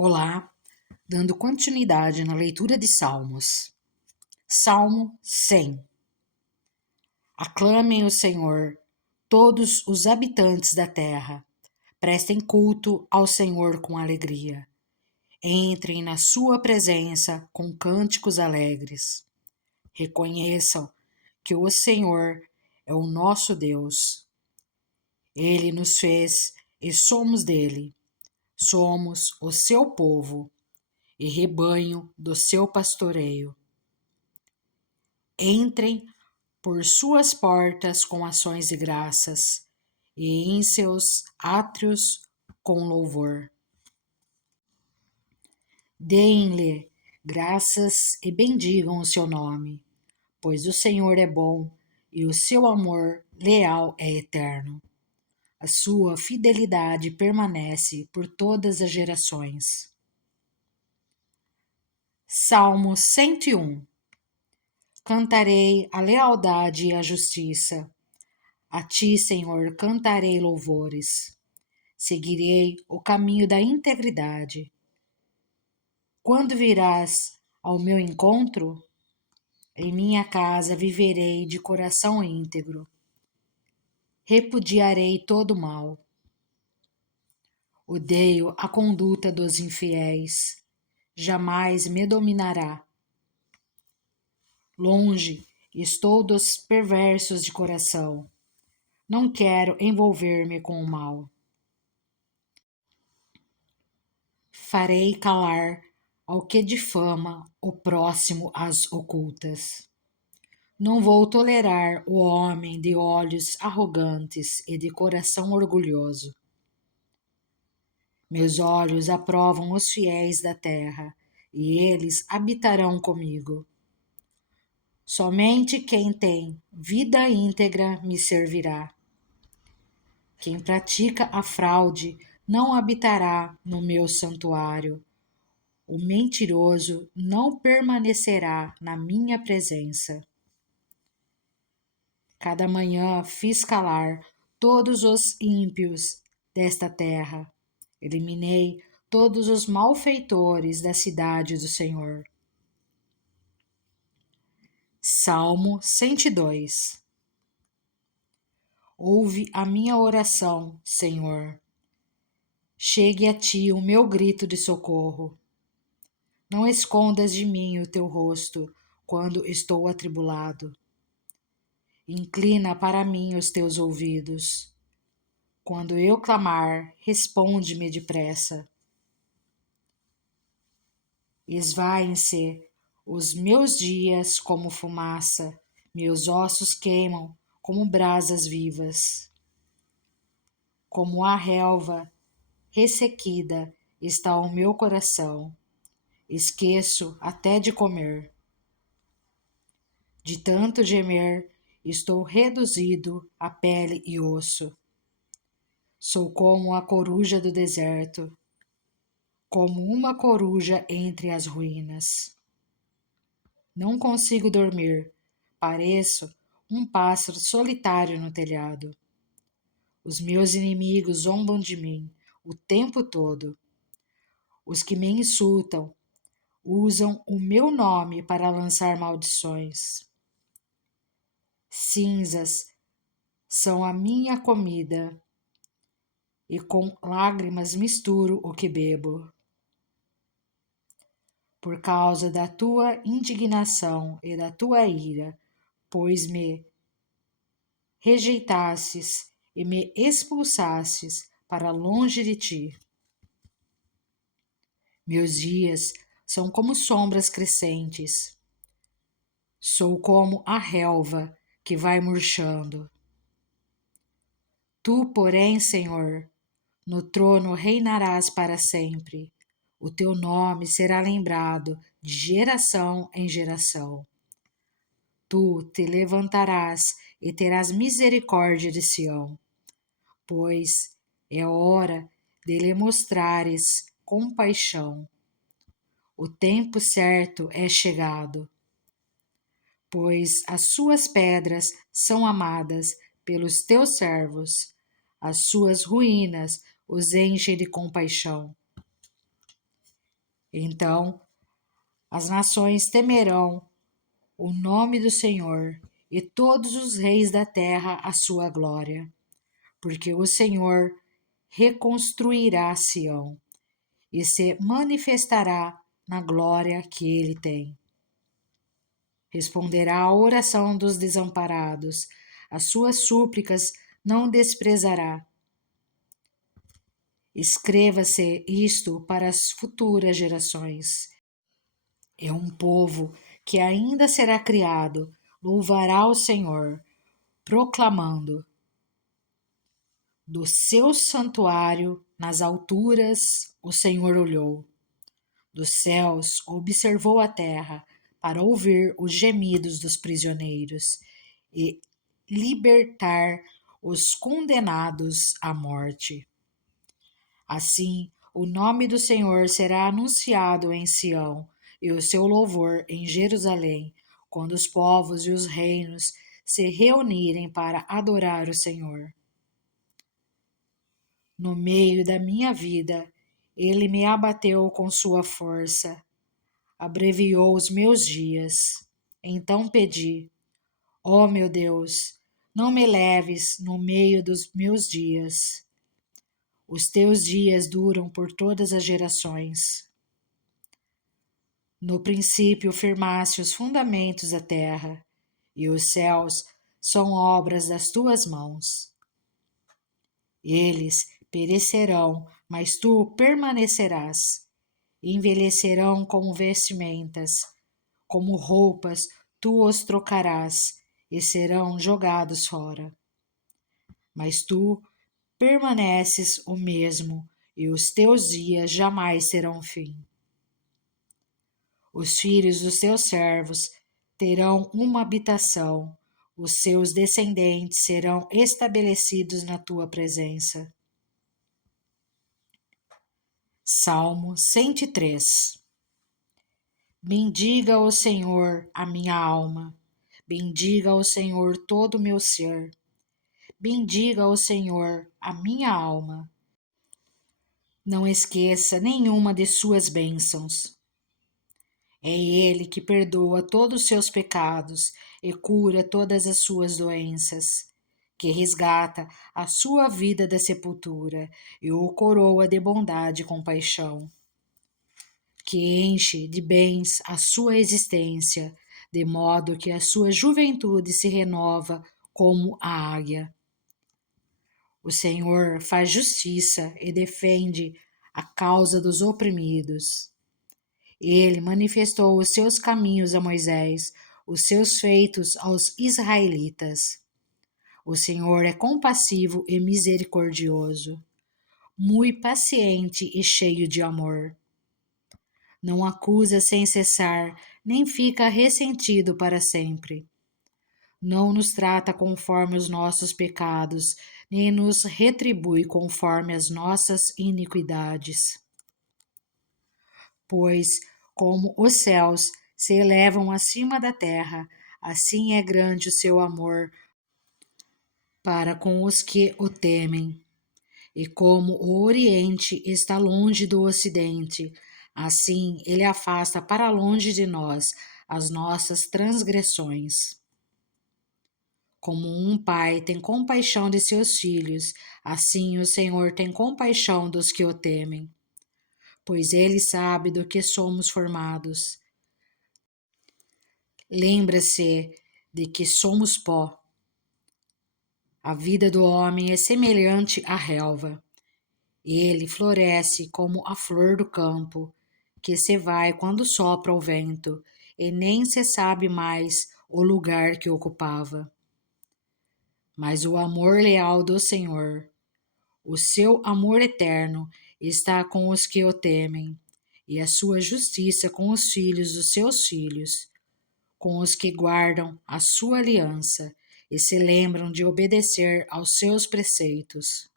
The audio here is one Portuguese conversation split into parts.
Olá, dando continuidade na leitura de Salmos. Salmo 100. Aclamem o Senhor, todos os habitantes da terra. Prestem culto ao Senhor com alegria. Entrem na sua presença com cânticos alegres. Reconheçam que o Senhor é o nosso Deus. Ele nos fez e somos dele. Somos o seu povo e rebanho do seu pastoreio. Entrem por suas portas com ações de graças e em seus átrios com louvor. Deem-lhe graças e bendigam o seu nome, pois o Senhor é bom e o seu amor leal é eterno. A sua fidelidade permanece por todas as gerações. Salmo 101. Cantarei a lealdade e a justiça. A ti, Senhor, cantarei louvores. Seguirei o caminho da integridade. Quando virás ao meu encontro, em minha casa viverei de coração íntegro. Repudiarei todo mal. Odeio a conduta dos infiéis. Jamais me dominará. Longe estou dos perversos de coração. Não quero envolver-me com o mal. Farei calar ao que difama o próximo às ocultas. Não vou tolerar o homem de olhos arrogantes e de coração orgulhoso. Meus olhos aprovam os fiéis da terra, e eles habitarão comigo. Somente quem tem vida íntegra me servirá. Quem pratica a fraude não habitará no meu santuário. O mentiroso não permanecerá na minha presença. Cada manhã fiz calar todos os ímpios desta terra. Eliminei todos os malfeitores da cidade do Senhor. Salmo 102. Ouve a minha oração, Senhor. Chegue a ti o meu grito de socorro. Não escondas de mim o teu rosto quando estou atribulado. Inclina para mim os teus ouvidos. Quando eu clamar, responde-me depressa. Esvaem-se os meus dias como fumaça, meus ossos queimam como brasas vivas. Como a relva ressequida está o meu coração. Esqueço até de comer. De tanto gemer, estou reduzido a pele e osso. Sou como a coruja do deserto, como uma coruja entre as ruínas. Não consigo dormir, pareço um pássaro solitário no telhado. Os meus inimigos zombam de mim o tempo todo. Os que me insultam usam o meu nome para lançar maldições. Cinzas são a minha comida, e com lágrimas misturo o que bebo. Por causa da tua indignação e da tua ira, pois me rejeitastes e me expulsastes para longe de ti. Meus dias são como sombras crescentes. Sou como a relva que vai murchando. Tu, porém, Senhor, no trono reinarás para sempre. O teu nome será lembrado de geração em geração. Tu te levantarás e terás misericórdia de Sião, pois é hora de lhe mostrares compaixão. O tempo certo é chegado, pois as suas pedras são amadas pelos teus servos, as suas ruínas os enchem de compaixão. Então as nações temerão o nome do Senhor e todos os reis da terra a sua glória, porque o Senhor reconstruirá Sião e se manifestará na glória que ele tem. Responderá à oração dos desamparados, as suas súplicas não desprezará. Escreva-se isto para as futuras gerações. É um povo que ainda será criado, louvará o Senhor, proclamando: do seu santuário nas alturas o Senhor olhou, dos céus observou a terra para ouvir os gemidos dos prisioneiros e libertar os condenados à morte. Assim, o nome do Senhor será anunciado em Sião e o seu louvor em Jerusalém, quando os povos e os reinos se reunirem para adorar o Senhor. No meio da minha vida, ele me abateu com sua força, abreviou os meus dias. Então pedi: ó meu Deus, não me leves no meio dos meus dias. Os teus dias duram por todas as gerações. No princípio firmaste os fundamentos da terra, e os céus são obras das tuas mãos. Eles perecerão, mas tu permanecerás. Envelhecerão como vestimentas, como roupas tu os trocarás, e serão jogados fora. Mas tu permaneces o mesmo, e os teus dias jamais terão fim. Os filhos dos teus servos terão uma habitação, os seus descendentes serão estabelecidos na tua presença. Salmo 103. Bendiga o Senhor a minha alma, bendiga o Senhor todo o meu ser, bendiga o Senhor a minha alma. Não esqueça nenhuma de suas bênçãos. É Ele que perdoa todos os seus pecados e cura todas as suas doenças, que resgata a sua vida da sepultura e o coroa de bondade e compaixão, que enche de bens a sua existência, de modo que a sua juventude se renova como a águia. O Senhor faz justiça e defende a causa dos oprimidos. Ele manifestou os seus caminhos a Moisés, os seus feitos aos israelitas. O Senhor é compassivo e misericordioso, muito paciente e cheio de amor. Não acusa sem cessar, nem fica ressentido para sempre. Não nos trata conforme os nossos pecados, nem nos retribui conforme as nossas iniquidades. Pois, como os céus se elevam acima da terra, assim é grande o seu amor para com os que o temem. E como o Oriente está longe do Ocidente, assim ele afasta para longe de nós as nossas transgressões. Como um pai tem compaixão de seus filhos, assim o Senhor tem compaixão dos que o temem, pois ele sabe do que somos formados. Lembra-se de que somos pó. A vida do homem é semelhante à relva. Ele floresce como a flor do campo, que se vai quando sopra o vento, e nem se sabe mais o lugar que ocupava. Mas o amor leal do Senhor, o seu amor eterno, está com os que o temem, e a sua justiça com os filhos dos seus filhos, com os que guardam a sua aliança e se lembram de obedecer aos seus preceitos.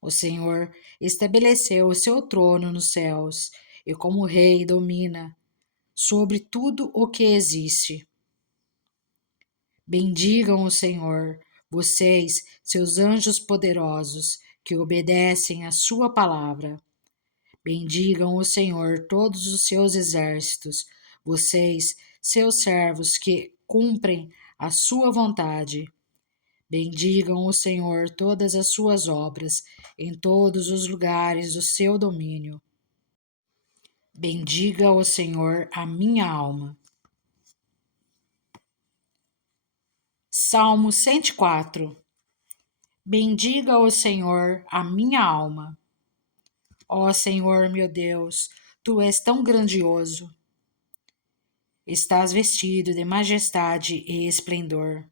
O Senhor estabeleceu o seu trono nos céus e, como rei, domina sobre tudo o que existe. Bendigam o Senhor, vocês, seus anjos poderosos, que obedecem à sua palavra. Bendigam o Senhor todos os seus exércitos, vocês, seus servos que cumprem a sua vontade. Bendigam o Senhor todas as suas obras, em todos os lugares do seu domínio. Bendiga o Senhor a minha alma. Salmo 104. Bendiga o Senhor a minha alma. Ó Senhor meu Deus, tu és tão grandioso. Estás vestido de majestade e esplendor,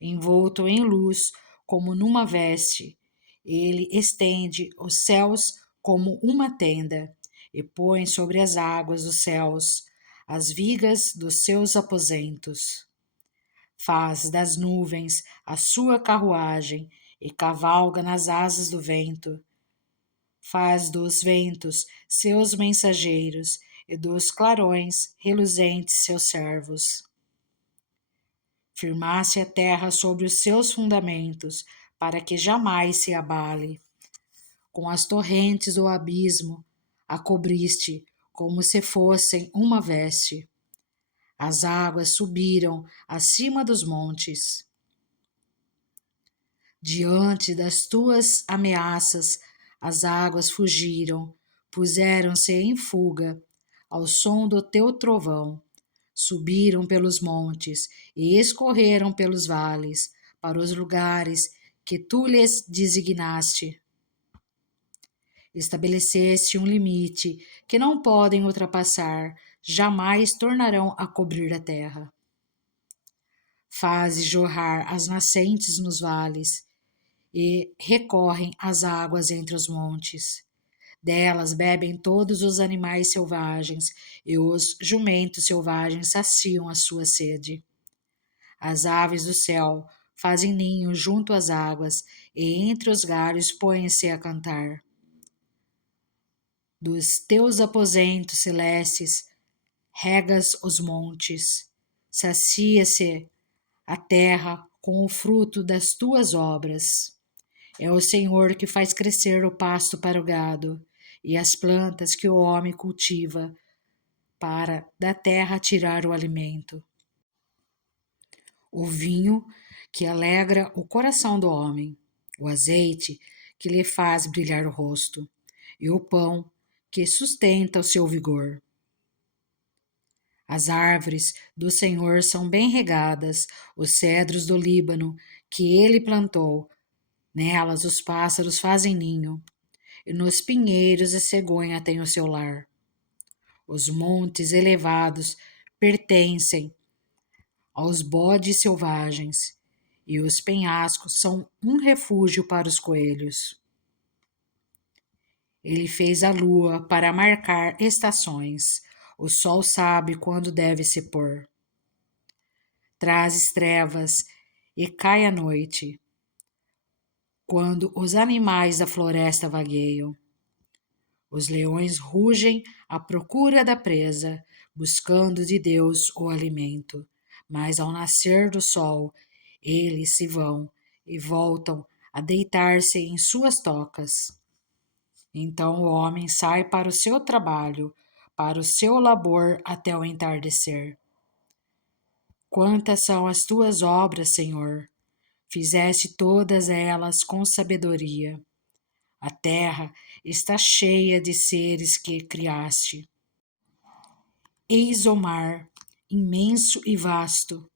envolto em luz como numa veste. Ele estende os céus como uma tenda e põe sobre as águas dos céus as vigas dos seus aposentos. Faz das nuvens a sua carruagem e cavalga nas asas do vento. Faz dos ventos seus mensageiros e dos clarões reluzentes seus servos. Firmaste a terra sobre os seus fundamentos, para que jamais se abale. Com as torrentes do abismo a cobriste, como se fossem uma veste. As águas subiram acima dos montes. Diante das tuas ameaças, as águas fugiram, puseram-se em fuga, ao som do teu trovão. Subiram pelos montes e escorreram pelos vales, para os lugares que tu lhes designaste. Estabeleceste um limite que não podem ultrapassar, jamais tornarão a cobrir a terra. Fazes jorrar as nascentes nos vales, e recorrem as águas entre os montes. Delas bebem todos os animais selvagens, e os jumentos selvagens saciam a sua sede. As aves do céu fazem ninho junto às águas, e entre os galhos põem-se a cantar. Dos teus aposentos celestes regas os montes, sacia-se a terra com o fruto das tuas obras. É o Senhor que faz crescer o pasto para o gado e as plantas que o homem cultiva para da terra tirar o alimento. O vinho que alegra o coração do homem, o azeite que lhe faz brilhar o rosto, e o pão que sustenta o seu vigor. As árvores do Senhor são bem regadas, os cedros do Líbano que ele plantou. Nelas os pássaros fazem ninho, e nos pinheiros a cegonha tem o seu lar. Os montes elevados pertencem aos bodes selvagens, e os penhascos são um refúgio para os coelhos. Ele fez a lua para marcar estações, o sol sabe quando deve se pôr. Trazes trevas e cai a noite, quando os animais da floresta vagueiam. Os leões rugem à procura da presa, buscando de Deus o alimento. Mas ao nascer do sol, eles se vão e voltam a deitar-se em suas tocas. Então o homem sai para o seu trabalho, para o seu labor até o entardecer. Quantas são as tuas obras, Senhor? Fizeste todas elas com sabedoria. A terra está cheia de seres que criaste. Eis o mar, imenso e vasto.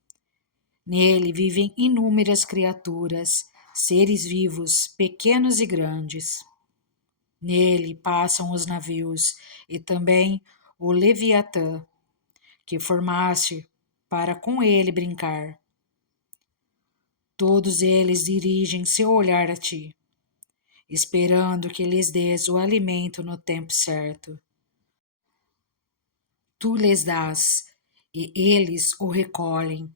Nele vivem inúmeras criaturas, seres vivos, pequenos e grandes. Nele passam os navios e também o Leviatã, que formaste para com ele brincar. Todos eles dirigem seu olhar a ti, esperando que lhes dês o alimento no tempo certo. Tu lhes dás, e eles o recolhem.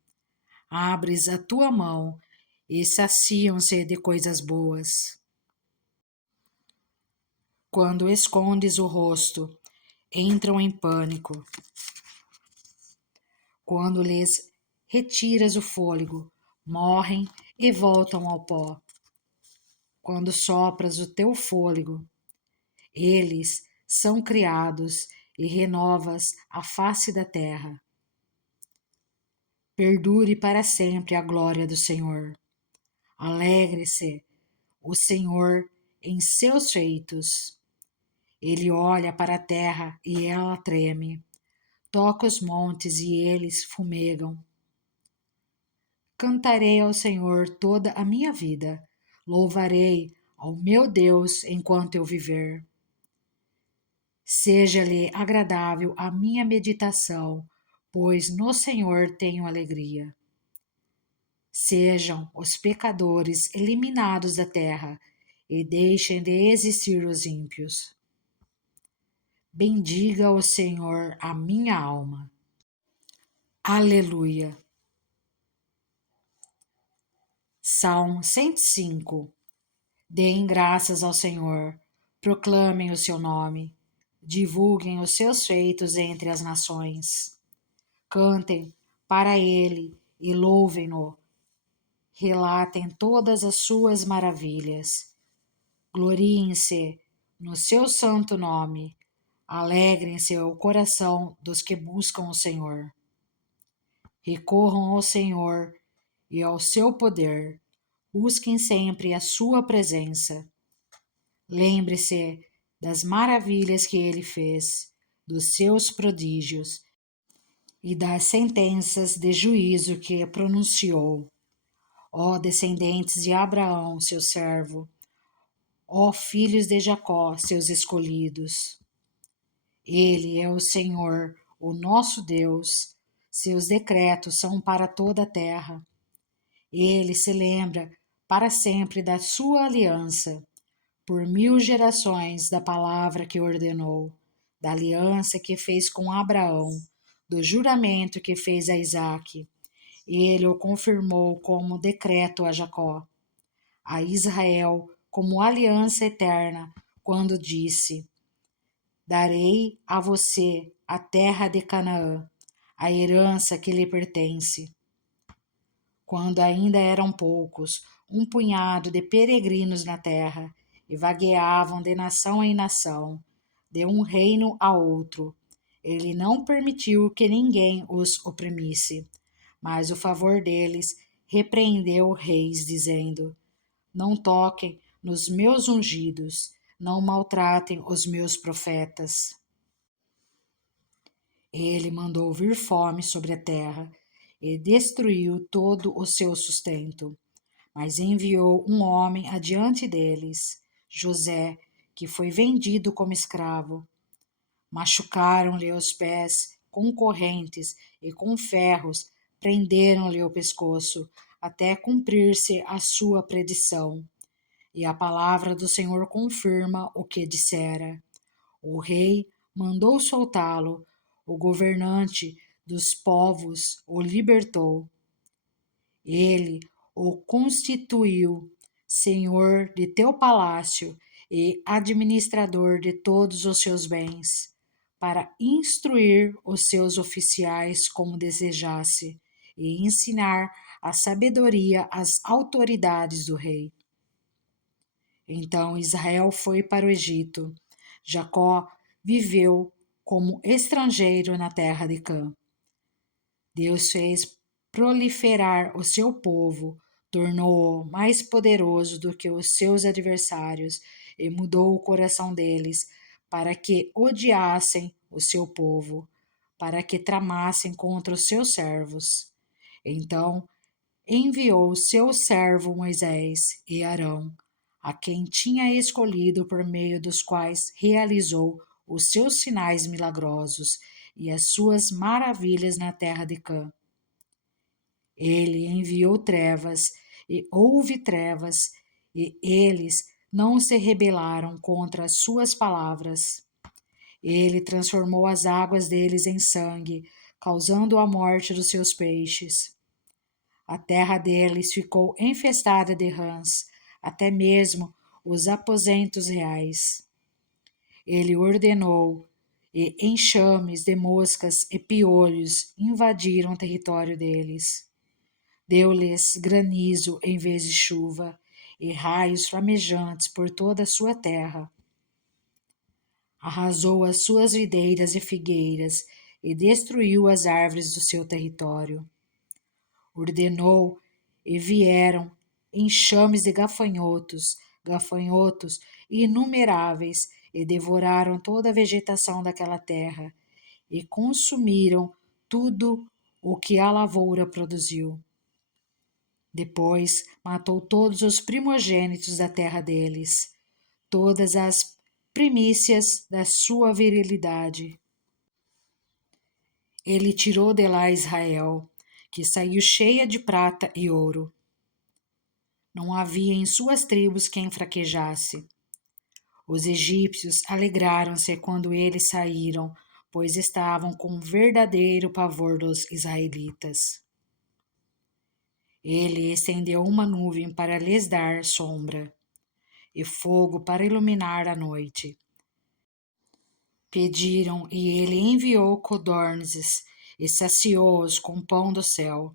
Abres a tua mão e saciam-se de coisas boas. Quando escondes o rosto, entram em pânico. Quando lhes retiras o fôlego, morrem e voltam ao pó. Quando sopras o teu fôlego, eles são criados e renovas a face da terra. Perdure para sempre a glória do Senhor. Alegre-se o Senhor em seus feitos. Ele olha para a terra e ela treme. Toca os montes e eles fumegam. Cantarei ao Senhor toda a minha vida. Louvarei ao meu Deus enquanto eu viver. Seja-lhe agradável a minha meditação, pois no Senhor tenho alegria. Sejam os pecadores eliminados da terra e deixem de existir os ímpios. Bendiga o Senhor a minha alma. Aleluia. Salmo 105. Deem graças ao Senhor, proclamem o seu nome, divulguem os seus feitos entre as nações. Cantem para ele e louvem-no, relatem todas as suas maravilhas. Gloriem-se no seu santo nome, alegrem-se o coração dos que buscam o Senhor. Recorram ao Senhor e ao seu poder, busquem sempre a sua presença. Lembre-se das maravilhas que ele fez, dos seus prodígios e das sentenças de juízo que pronunciou. Ó descendentes de Abraão, seu servo, ó filhos de Jacó, seus escolhidos. Ele é o Senhor, o nosso Deus, seus decretos são para toda a terra. Ele se lembra para sempre da sua aliança, por 1000 gerações da palavra que ordenou, da aliança que fez com Abraão, do juramento que fez a Isaque. Ele o confirmou como decreto a Jacó, a Israel como aliança eterna, quando disse: Darei a você a terra de Canaã, a herança que lhe pertence. Quando ainda eram poucos, um punhado de peregrinos na terra, e vagueavam de nação em nação, de um reino a outro. Ele não permitiu que ninguém os oprimisse, mas o favor deles repreendeu reis, dizendo: Não toquem nos meus ungidos, não maltratem os meus profetas. Ele mandou vir fome sobre a terra e destruiu todo o seu sustento. Mas enviou um homem adiante deles, José, que foi vendido como escravo. Machucaram-lhe os pés com correntes e com ferros prenderam-lhe o pescoço, até cumprir-se a sua predição. E a palavra do Senhor confirma o que dissera. O rei mandou soltá-lo, o governante dos povos o libertou. Ele o constituiu senhor de teu palácio e administrador de todos os seus bens, para instruir os seus oficiais como desejasse e ensinar a sabedoria às autoridades do rei. Então Israel foi para o Egito. Jacó viveu como estrangeiro na terra de Cã. Deus fez proliferar o seu povo, tornou-o mais poderoso do que os seus adversários e mudou o coração deles para que odiassem o seu povo, para que tramassem contra os seus servos. Então enviou seu servo Moisés e Arão, a quem tinha escolhido, por meio dos quais realizou os seus sinais milagrosos e as suas maravilhas na terra de Cã. Ele enviou trevas e houve trevas, e eles não se rebelaram contra as suas palavras. Ele transformou as águas deles em sangue, causando a morte dos seus peixes. A terra deles ficou infestada de rãs, até mesmo os aposentos reais. Ele ordenou, e enxames de moscas e piolhos invadiram o território deles. Deu-lhes granizo em vez de chuva, e raios flamejantes por toda a sua terra. arrasou as suas videiras e figueiras e destruiu as árvores do seu território. Ordenou e vieram enxames de gafanhotos inumeráveis, e devoraram toda a vegetação daquela terra, e consumiram tudo o que a lavoura produziu. Depois matou todos os primogênitos da terra deles, todas as primícias da sua virilidade. Ele tirou de lá Israel, que saiu cheia de prata e ouro. Não havia em suas tribos quem fraquejasse. Os egípcios alegraram-se quando eles saíram, pois estavam com verdadeiro pavor dos israelitas. Ele estendeu uma nuvem para lhes dar sombra, e fogo para iluminar a noite. Pediram, e ele enviou codornizes, e saciou-os com pão do céu.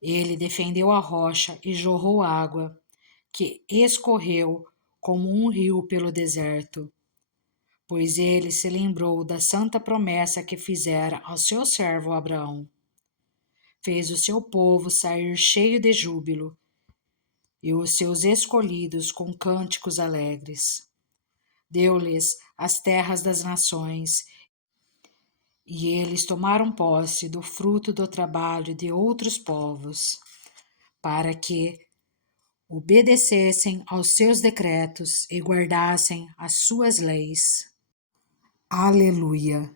Ele defendeu a rocha e jorrou água, que escorreu como um rio pelo deserto. Pois ele se lembrou da santa promessa que fizera ao seu servo Abraão. Fez o seu povo sair cheio de júbilo, e os seus escolhidos com cânticos alegres. Deu-lhes as terras das nações, e eles tomaram posse do fruto do trabalho de outros povos, para que obedecessem aos seus decretos e guardassem as suas leis. Aleluia.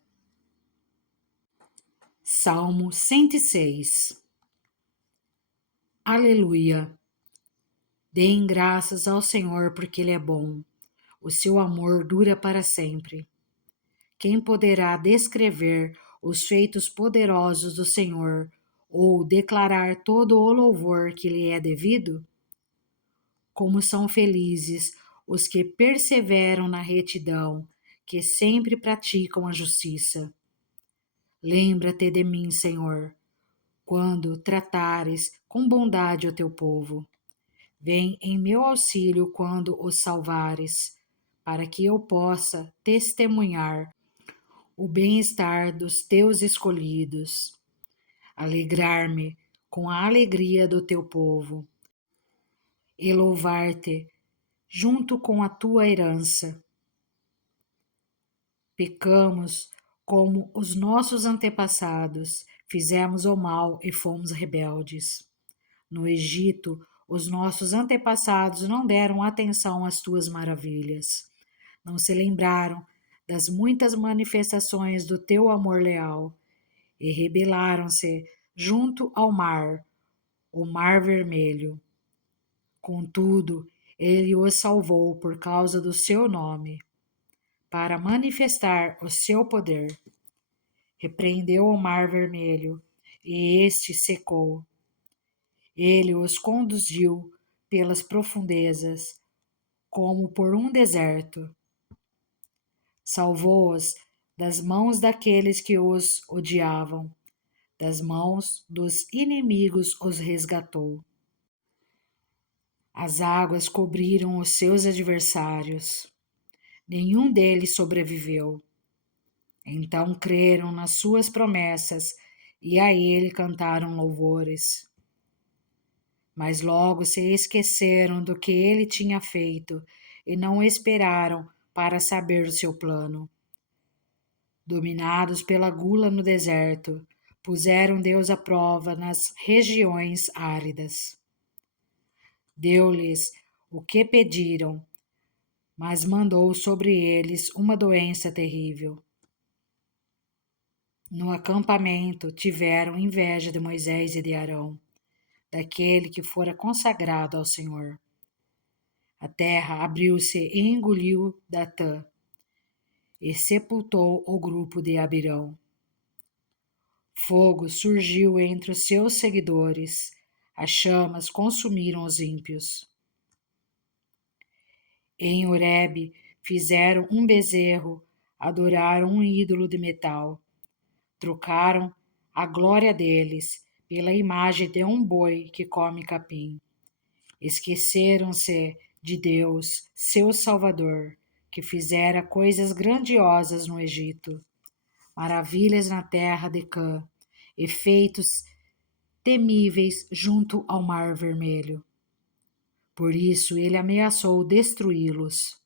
Salmo 106. Aleluia. Deem graças ao Senhor porque Ele é bom. O seu amor dura para sempre. Quem poderá descrever os feitos poderosos do Senhor ou declarar todo o louvor que lhe é devido? Como são felizes os que perseveram na retidão, que sempre praticam a justiça. Lembra-te de mim, Senhor, quando tratares com bondade o teu povo. Vem em meu auxílio quando os salvares, para que eu possa testemunhar o bem-estar dos teus escolhidos, alegrar-me com a alegria do teu povo e louvar-te junto com a tua herança. Pecamos como os nossos antepassados, fizemos o mal e fomos rebeldes. No Egito, os nossos antepassados não deram atenção às tuas maravilhas. Não se lembraram das muitas manifestações do teu amor leal e rebelaram-se junto ao mar, o Mar Vermelho. Contudo, ele os salvou por causa do seu nome, para manifestar o seu poder. Repreendeu o Mar Vermelho, e este secou. Ele os conduziu pelas profundezas, como por um deserto. Salvou-os das mãos daqueles que os odiavam, das mãos dos inimigos os resgatou. As águas cobriram os seus adversários. Nenhum deles sobreviveu. Então creram nas suas promessas e a ele cantaram louvores. Mas logo se esqueceram do que ele tinha feito e não esperaram para saber o seu plano. Dominados pela gula no deserto, puseram Deus à prova nas regiões áridas. Deu-lhes o que pediram, mas mandou sobre eles uma doença terrível. No acampamento tiveram inveja de Moisés e de Arão, daquele que fora consagrado ao Senhor. A terra abriu-se e engoliu Datã, e sepultou o grupo de Abirão. Fogo surgiu entre os seus seguidores, as chamas consumiram os ímpios. Em Horebe fizeram um bezerro, adoraram um ídolo de metal, trocaram a glória deles pela imagem de um boi que come capim. Esqueceram-se de Deus, seu Salvador, que fizera coisas grandiosas no Egito, maravilhas na terra de Cã, efeitos temíveis junto ao Mar Vermelho. Por isso ele ameaçou destruí-los.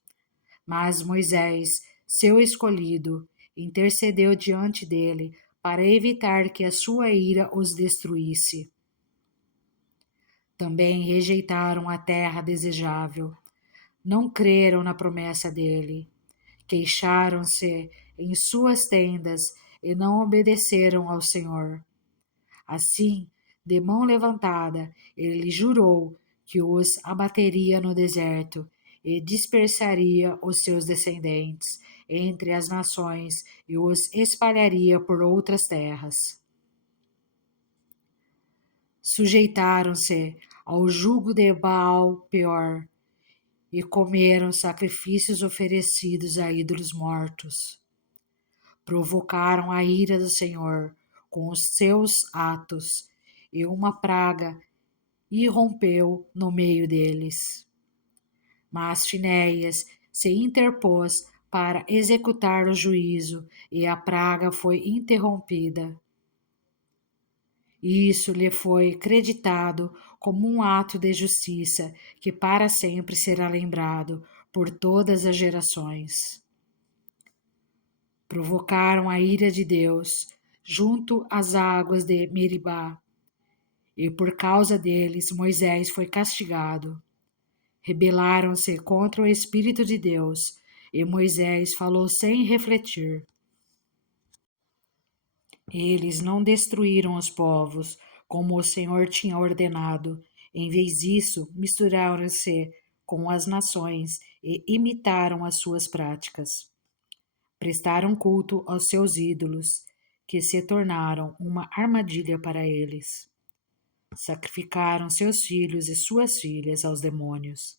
Mas Moisés, seu escolhido, intercedeu diante dele para evitar que a sua ira os destruísse. Também rejeitaram a terra desejável, não creram na promessa dele, queixaram-se em suas tendas e não obedeceram ao Senhor. Assim, de mão levantada, ele jurou que os abateria no deserto e dispersaria os seus descendentes entre as nações e os espalharia por outras terras. Sujeitaram-se ao jugo de Baal-peor e comeram sacrifícios oferecidos a ídolos mortos. Provocaram a ira do Senhor com os seus atos, e uma praga irrompeu no meio deles. Mas Finéias se interpôs para executar o juízo, e a praga foi interrompida. Isso lhe foi creditado como um ato de justiça que para sempre será lembrado por todas as gerações. Provocaram a ira de Deus junto às águas de Meribá, e por causa deles Moisés foi castigado. Rebelaram-se contra o Espírito de Deus, e Moisés falou sem refletir. Eles não destruíram os povos, como o Senhor tinha ordenado. Em vez disso, misturaram-se com as nações e imitaram as suas práticas. Prestaram culto aos seus ídolos, que se tornaram uma armadilha para eles. Sacrificaram seus filhos e suas filhas aos demônios.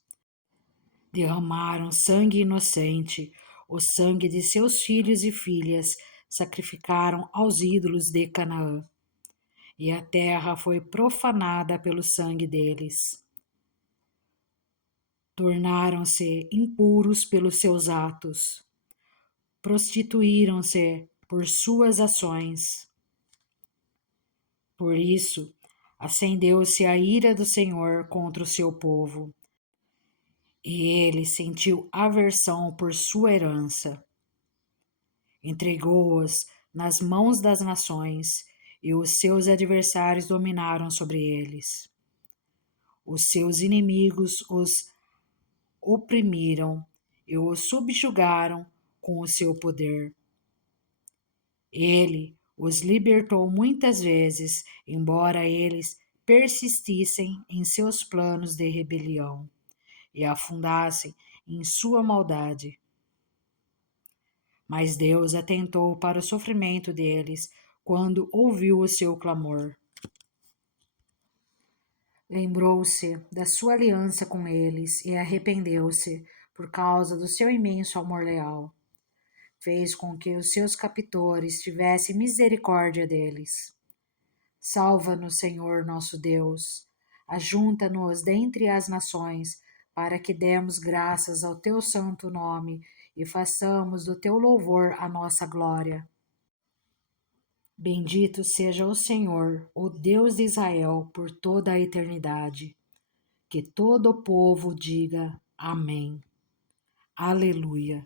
Derramaram sangue inocente, o sangue de seus filhos e filhas sacrificaram aos ídolos de Canaã, e a terra foi profanada pelo sangue deles. Tornaram-se impuros pelos seus atos, prostituíram-se por suas ações. Por isso, acendeu-se a ira do Senhor contra o seu povo, e ele sentiu aversão por sua herança. Entregou-os nas mãos das nações, e os seus adversários dominaram sobre eles. Os seus inimigos os oprimiram e os subjugaram com o seu poder. Ele os libertou muitas vezes, embora eles persistissem em seus planos de rebelião e afundassem em sua maldade. Mas Deus atentou para o sofrimento deles quando ouviu o seu clamor. Lembrou-se da sua aliança com eles e arrependeu-se por causa do seu imenso amor leal. Fez com que os seus captores tivessem misericórdia deles. Salva-nos, Senhor nosso Deus. Ajunta-nos dentre as nações, para que demos graças ao teu santo nome e façamos do teu louvor a nossa glória. Bendito seja o Senhor, o Deus de Israel, por toda a eternidade. Que todo o povo diga amém. Aleluia.